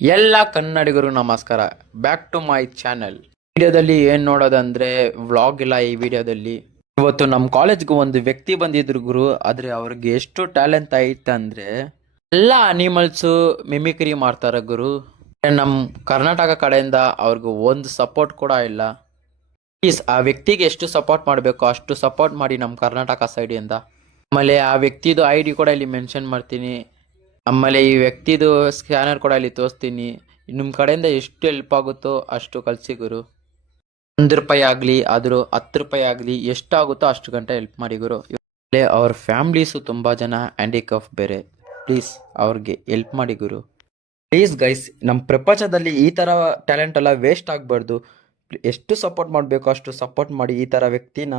ಎಲ್ಲ ಕನ್ನಡಿಗರು ನಮಸ್ಕಾರ. Back to my channel. ವಿಡಿಯೋದಲ್ಲಿ ಏನ್ ನೋಡೋದಂದ್ರೆ ವ್ಲಾಗ್ ಇಲ್ಲ. ಈ ವಿಡಿಯೋದಲ್ಲಿ ಇವತ್ತು ನಮ್ಮ ಕಾಲೇಜ್ಗೆ ಒಂದು ವ್ಯಕ್ತಿ ಬಂದಿದ್ರು ಗುರು. ಆದ್ರೆ ಅವ್ರಿಗೆ ಎಷ್ಟು ಟ್ಯಾಲೆಂಟ್ ಐತೆ ಅಂದ್ರೆ ಎಲ್ಲ ಅನಿಮಲ್ಸ್ ಮಿಮಿಕ್ರಿ ಮಾಡ್ತಾರೆ ಗುರು. ನಮ್ಮ ಕರ್ನಾಟಕ ಕಡೆಯಿಂದ ಅವ್ರಿಗೆ ಒಂದು ಸಪೋರ್ಟ್ ಕೂಡ ಇಲ್ಲ. ಪ್ಲೀಸ್ ಆ ವ್ಯಕ್ತಿಗೆ ಎಷ್ಟು ಸಪೋರ್ಟ್ ಮಾಡಬೇಕು ಅಷ್ಟು ಸಪೋರ್ಟ್ ಮಾಡಿ ನಮ್ಮ ಕರ್ನಾಟಕ ಸೈಡಿಂದ. ಆಮೇಲೆ ಆ ವ್ಯಕ್ತಿದು ID ಕೂಡ ಇಲ್ಲಿ ಮೆನ್ಷನ್ ಮಾಡ್ತೀನಿ. ಆಮೇಲೆ ಈ ವ್ಯಕ್ತಿದು ಸ್ಕ್ಯಾನರ್ ಕೂಡ ಇಲ್ಲಿ ತೋರಿಸ್ತೀನಿ. ನಿಮ್ಮ ಕಡೆಯಿಂದ ಎಷ್ಟು ಹೆಲ್ಪ್ ಆಗುತ್ತೋ ಅಷ್ಟು ಕಳಿಸಿ ಗುರು. 1 ರೂಪಾಯಿ ಆಗಲಿ ಆದರೂ 10 ರೂಪಾಯಿ ಆಗಲಿ ಎಷ್ಟಾಗುತ್ತೋ ಅಷ್ಟು ಗಂಟೆ ಹೆಲ್ಪ್ ಮಾಡಿ ಗುರು. ಅವ್ರ ಫ್ಯಾಮ್ಲೀಸು ತುಂಬ ಜನ ಹ್ಯಾಂಡಿಕ್ಯಾಪ್ ಬೇರೆ. ಪ್ಲೀಸ್ ಅವ್ರಿಗೆ ಹೆಲ್ಪ್ ಮಾಡಿ ಗುರು. ಪ್ಲೀಸ್ ಗೈಸ್, ನಮ್ಮ ಪ್ರಪಂಚದಲ್ಲಿ ಈ ಥರ ಟ್ಯಾಲೆಂಟ್ ಎಲ್ಲ ವೇಸ್ಟ್ ಆಗಬಾರ್ದು. ಎಷ್ಟು ಸಪೋರ್ಟ್ ಮಾಡಬೇಕು ಅಷ್ಟು ಸಪೋರ್ಟ್ ಮಾಡಿ ಈ ಥರ ವ್ಯಕ್ತಿನ.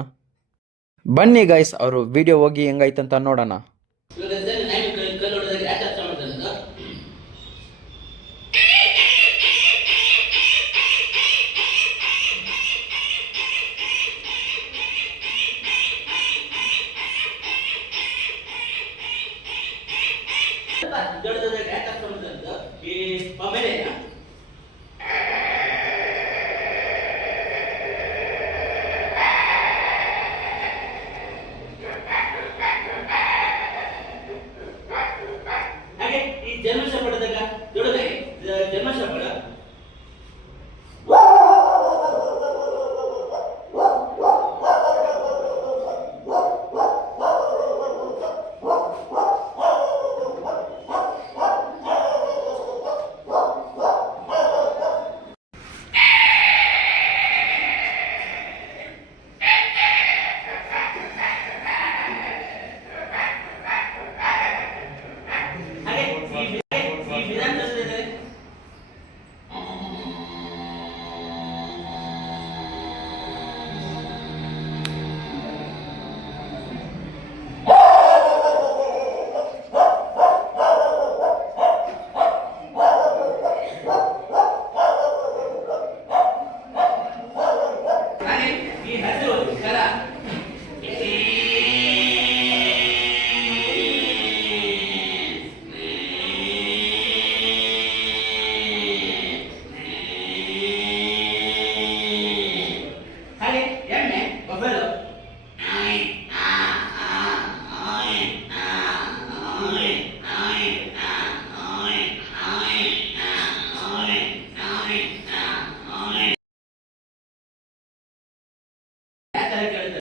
ಬನ್ನಿ ಗೈಸ್, ಅವರು ವಿಡಿಯೋ ಹೋಗಿ ಹೆಂಗೈತಂತ ನೋಡೋಣ.